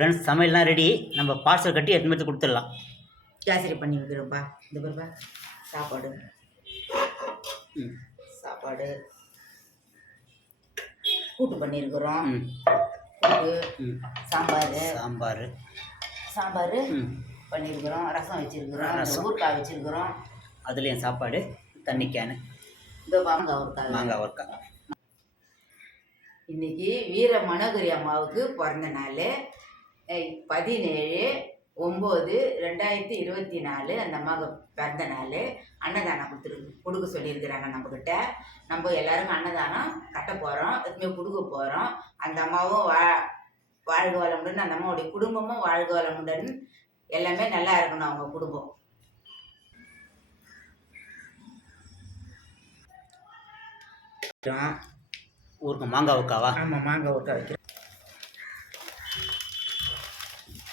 Friends சமையல்லாம் ready. நம்ம parcel கட்டி எடுத்து வந்து கொடுத்துடலாம். கேசரி பண்ணி வைக்கிறோம்ப்பா. இந்த பாருப்பா சாப்பாடு சாப்பாடு கூட்டு பண்ணியிருக்கிறோம். கூட்டு சாம்பார் சாம்பார் பண்ணியிருக்கிறோம். ரசம் வச்சுருக்குறோம். ஊறுக்காய் வச்சுருக்குறோம். அதுலேயும் சாப்பாடு தண்ணி கேனு. இந்த மாங்காய் ஊறுக்காய். இன்னைக்கு வீர மனோகரி அம்மாவுக்கு பிறந்த நாள் 17/9/2024 அந்த அம்மாவுக்கு பிறந்த நாள். அன்னதானம் கொடுக்க சொல்லியிருக்கிறாங்க நம்மக்கிட்ட. நம்ம எல்லாருக்கும் அன்னதானம் கட்ட போகிறோம், எதுவுமே கொடுக்க போகிறோம். அந்த அம்மாவும் வாழ்க வளமுடன், அந்த அம்மாவுடைய குடும்பமும் வாழ்க வளமுடன், எல்லாமே நல்லா இருக்கணும் அவங்க குடும்பம். ஊருக்கு மாங்காய் ஊறுக்காவா? ஆமாம், மாங்காய் ஊறுக்காய் வைக்கிறோம்.